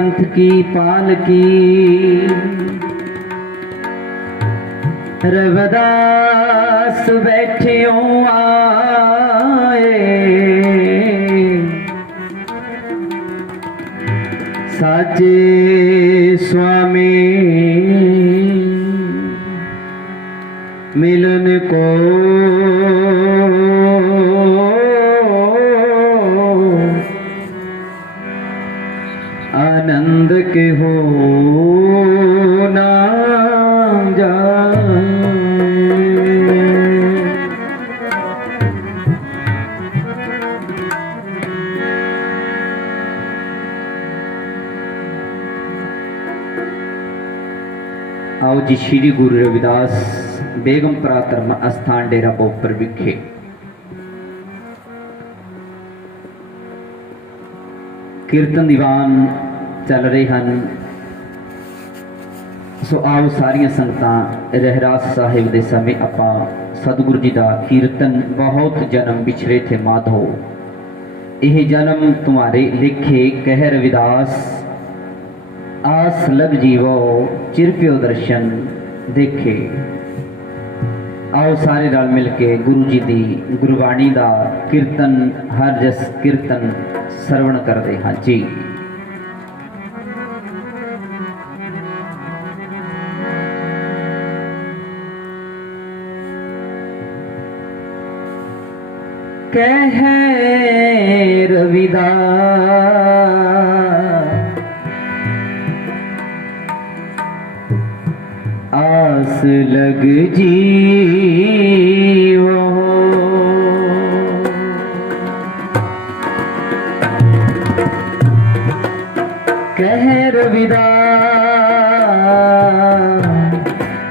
पंथ की पालकी रविदास बैठियो आए, साचे स्वामी मिलन को आनंद के हो ना जाए। आओ जी श्री गुरु रविदास बेगमपुरा धर्म अस्थान डेरा बोपर विखे कीर्तन दीवान चल रहे हैं। सो आओ सारिया संगतां रहरास साहिब दे समय आपां सतगुरु जी का कीर्तन बहुत जन्म बिछड़े थे माधो, यह जन्म तुम्हारे लिखे कह रविदास, आस लग जीवो चिरप्यो दर्शन देखे। आओ सारे रल मिल के गुरु जी की गुरबाणी का कीर्तन हर जस कीर्तन सरवण करते हाँ जी। कह रविदास आस लग जीवो, कह रविदास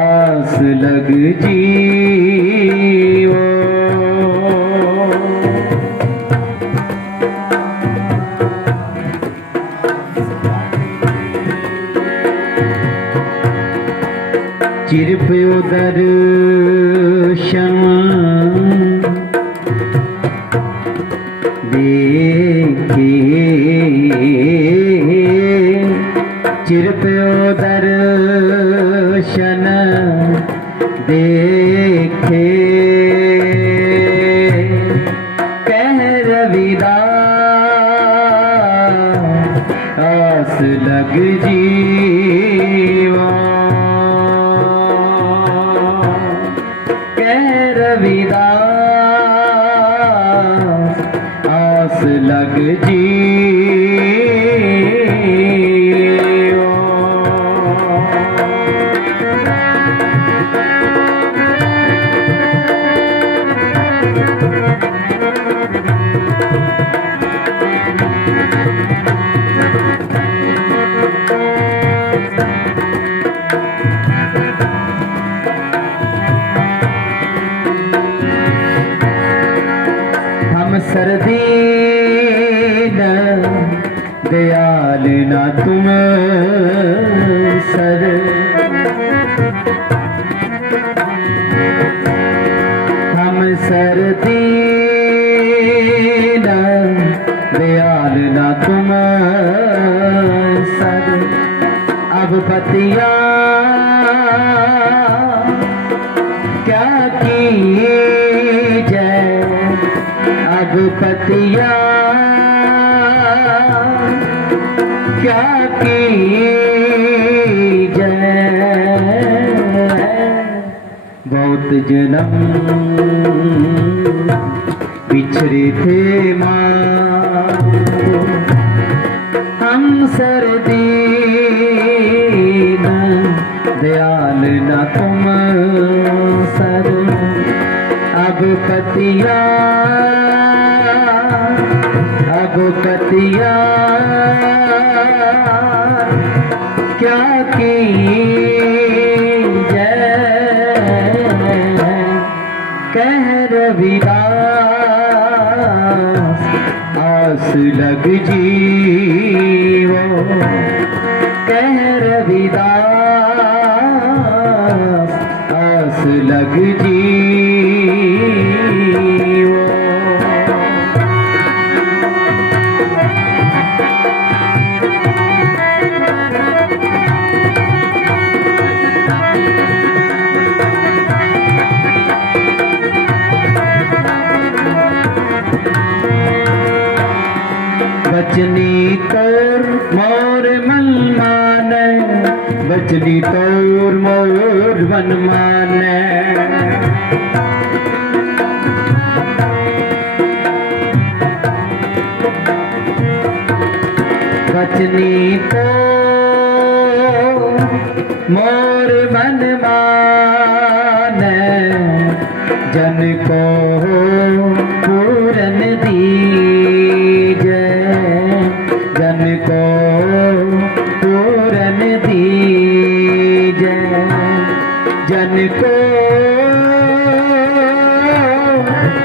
आस लग जीवो, चिरप्यो दर्शन देखे, चिरप्यो दर्शन देखे, कह रविदास आस लग जीवा, रविदास आस लग जीवो। सर्दी न दयाल ना तुम सर, हम सर्दी न दयाल ना तुम सर, अब पतिया क्या की जय, अब पतिया क्या की जय, बहुत जन्म बिछड़े थे माँ, हम सर्दी न दयाल न तुम सर, अब पतिया क्या की जय, कह रविदास आस लग जीवो, कह रविदास आस लग जीवो। बचनी तोर मोर मन माने। बचनी तो मोर मन माने, जन को पूरन दीजे, जन को पूरन दीजे, जन को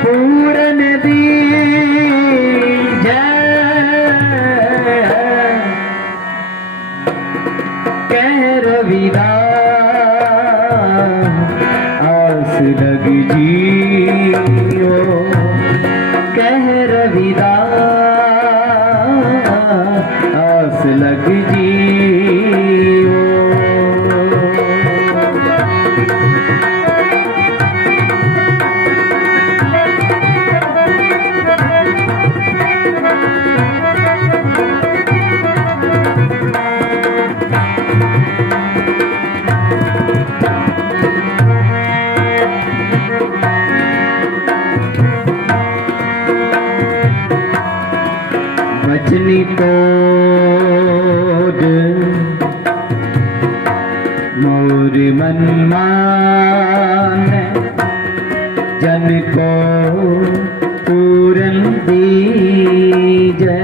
पूरन दीजे। कह रविदास आस लग जियो, कह रविदास आस लग जियो। बचनी तोड़ मोर मन माने, जन को पूरन दीजे।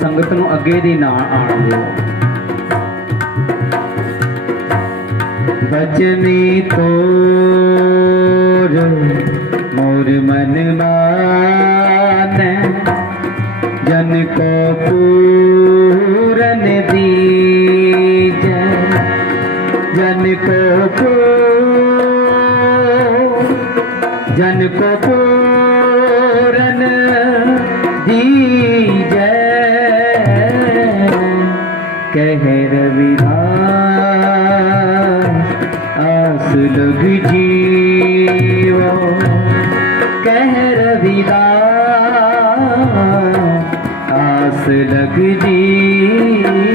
संगत नूं अगे दी ना आण दिओ। बचनी तोड़ मोर मन माने, जन को पूरन दीजे, जन को पूरन दीजे। कह रविदास आस लग जियो, कह रविदास आस लग जियो।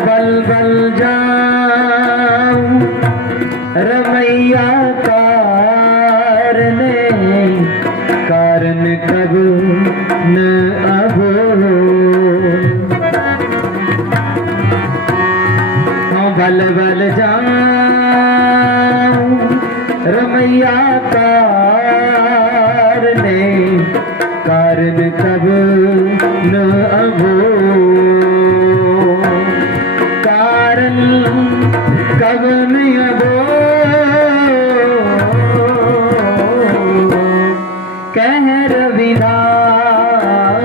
बल बल जाऊं रमैया कारने, कारण कब न अबो। बल बल जाऊं रमैया कारने, कारण कब न अबो। कब नहीं अबो, कह रविदास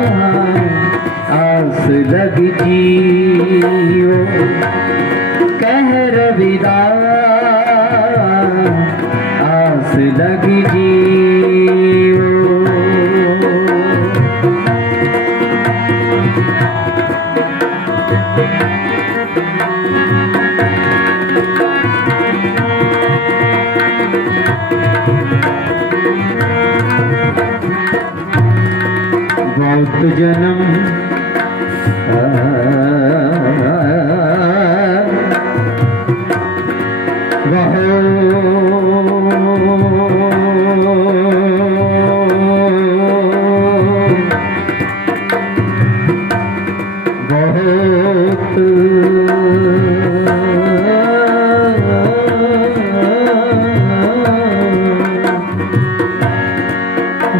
आस लग जियो, कह रविदास आस लग जियो। बहुत जन्म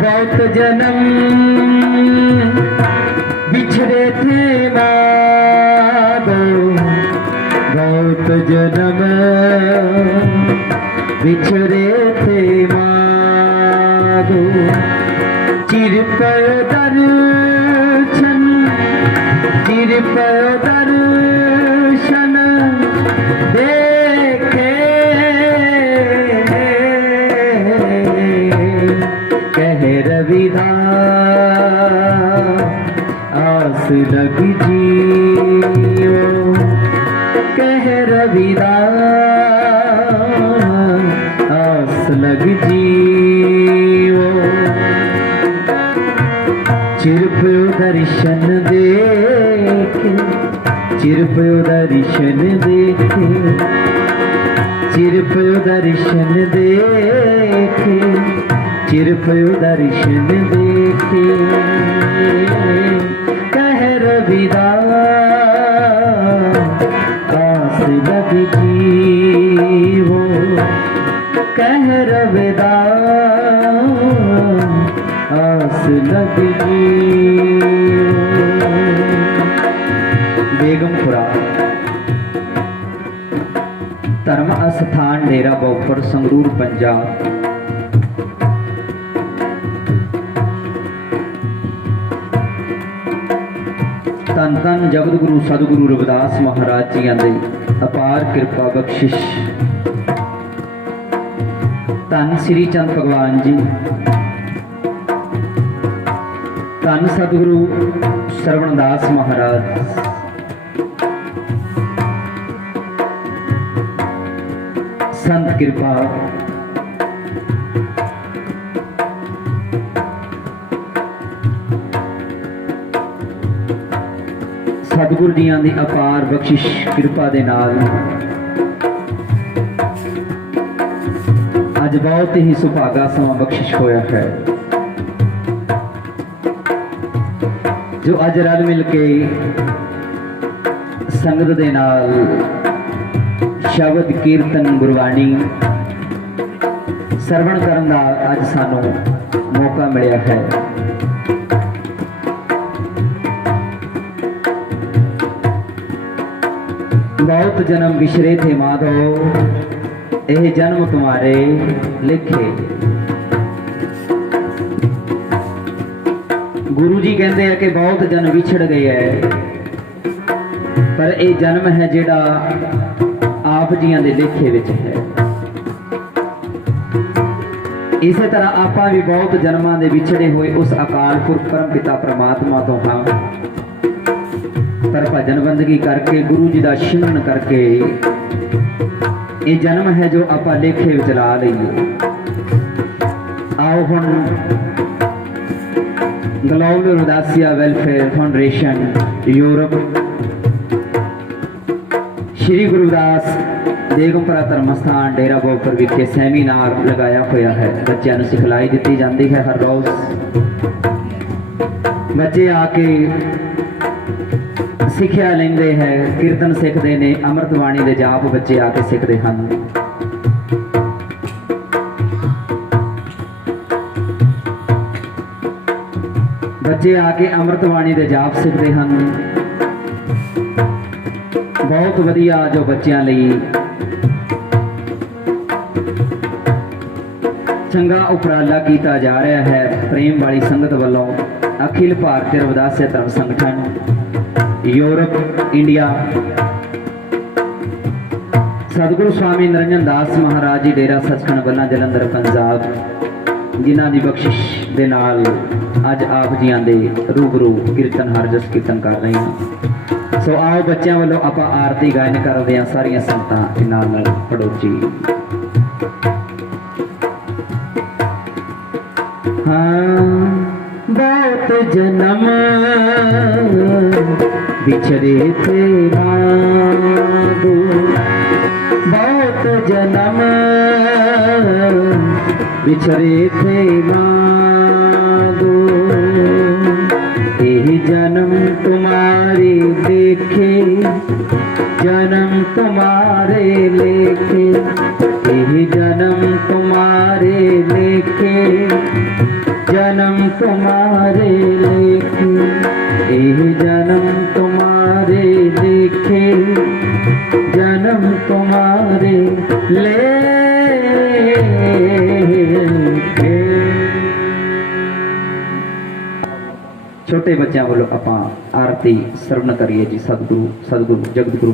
बहुत जन्म बिछड़े थे माधो, बहुत जन्म बिछड़े थे माधो। चिर पयो दर्शन, चिर पयो दर्शन देखे लग जियो कह रविदास आस लग जियो चिरपयो दर्शन देखे चिरपयो दर्शन देखे चिरपयो दर्शन देखे चिरपयो दर्शन देखे कह रविदास आस लग जियो कह रविदास आस लग जियो। बेगमपुरा धर्म अस्थान डेरा बहुपुर संगरूर पंजाब। धन धन जगत गुरु सतगुरु रविदास महाराज जी दे अपार कृपा बख्शिश। धन श्री चंद भगवान जी धन सतगुरु श्रवणदास महाराज संत कृपा सतगुरु जियां दी अपार बख्शिश कृपा दे नाल अज बहुत ही सुभागा समा बख्शिश होया है जो अज रल मिल के संगत दे नाल शब्द कीर्तन गुरबाणी सरवण करन दा अज सानू मौका मिलिया है। बहुत जन्म बिछरे थे माधो यह जन्म तुम्हारे लिखे। गुरु जी कहते हैं कि बहुत जन्म विछड़ गए है पर यह जन्म है जेड़ा आप जियां दे लेखे विच है। इसे तरह आपा भी बहुत जन्मां दे विछड़े हुए उस अकाल पुरख परम पिता परमात्मा तो हाँ पर भजन बंदगी करके गुरु जी का सिमरन करके ये जन्म है जो आपा लेखे विच ला लईए। आओ हुण global Ravidassia welfare foundation Europe Shri Gurudas Begampura Dharmasthan Dera Bahupur विखे सैमीनार लगाया हुआ है। बच्चों को सिखलाई दी जाती है हर रोज। बच्चे आके सिक्ख्या लेंदे हैं कीर्तन सीखते हैं अमृतवाणी दे जाप बच्चे आके सीखते हैं। बच्चे आके अमृतवाणी दे जाप सीखते हैं। बहुत वधिया जो बच्चों लई चंगा उपराला किया जा रहा है प्रेम वाली संगत वालों अखिल भारतीय रविदासिया धर्म संगठन यूरोप इंडिया सतगुरु स्वामी निरंजन दास महाराज जी डेरा सचखंड बन्ना जलंधर पंजाब जिन्हां दी बख्शिश दे नाल अज आप जियां दे रूबरू कीर्तन हर जस कीर्तन कर रहे हैं। सो आओ बच्चों वालों आप आरती गायन करते हैं सारिया संगतां नाल नाल पढ़ो जी। हाँ बहुत जन्म बिछड़े थे माधो बहुत जन्म बिछड़े थे माधो यही जन्म तुम्हारे देखे जन्म तुम्हारे लेखे यही जन्म तुम्हारे लेखे जन्म तुम्हारे लेखे यही जन्म तुम्हारे लेखे जन्म तुम्हारे लेखे। छोटे बच्चों वालों आप आरती सरवण करिए जी। सतगुरु जगत गुरु